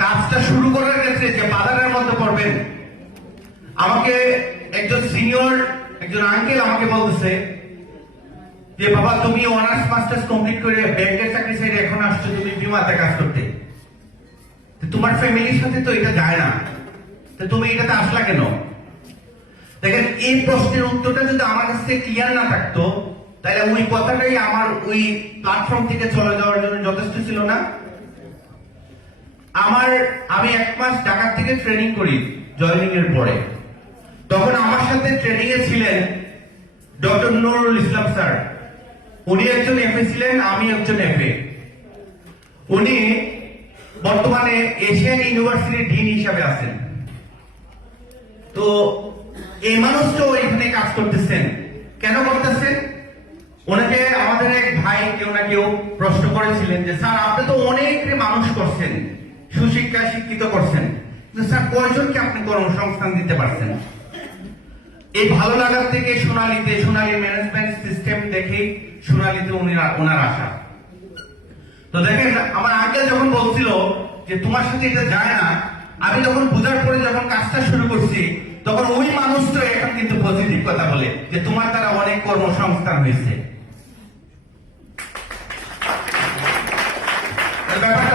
কাজটা শুরু করার ক্ষেত্রে যে বাধাটার মধ্যে পড়বেন, আমাকে একজন সিনিয়র একজন আঙ্কেল আমাকে বলতেছে যে বাবা তুমি অনার্স মাস্টার্স কমপ্লিট করে ব্যাংকের চাকরি ছেড়ে এখন আসছো তুমি বিমাতে কাজ করতে, তোমার ফ্যামিলির সাথে তো এটা যায় না, তো তুমি এটাতে আসলা কেন? দেখেন, এই প্রশ্নের উত্তরটা যদি আমার কাছে ক্লিয়ার না থাকতো তাহলে ওই কথাটাই আমার ওই প্ল্যাটফর্ম থেকে চলে যাওয়ার জন্য যথেষ্ট ছিল না। আমি 1 মাস ঢাকা থেকে ট্রেনিং করি জয়েনিং এর পরে। তখন আমার সাথে ট্রেনিং এ ছিলেন ডক্টর নুরুল ইসলাম স্যার। উনি একজন এফএ ছিলেন, আমি একজন এফএ। উনি বর্তমানে এশিয়ান ইউনিভার্সিটির ডিন হিসাবে আছেন। তো এই মানুষটাও এখানে কাজ করতেছেন। কেন করতেছেন? ওনাকে আমাদের এক ভাই কেউ না কেউ প্রশ্ন করেছিলেন যে স্যার আপনি তো অনেক মানুষ করছেন, সুশিক্ষায় শিক্ষিত করছেন, স্যার কয়জনকে আপনি কর্মসংস্থান দিতে পারছেন? এই ভালো লাগার থেকে সোনালী ম্যানেজমেন্ট সিস্টেম দেখে সোনালীতে ওনার আশা। তো দেখেন, আমার আঙ্কেল যখন বলছিল যে তোমার সাথে এটা যায় না, আমি তখন বোঝার পরে যখন কাজটা শুরু করছি তখন ওই মানুষটা এখন কিন্তু পজিটিভ কথা বলে যে তোমার দ্বারা অনেক কর্মসংস্থান হয়েছে। ব্যাপারটা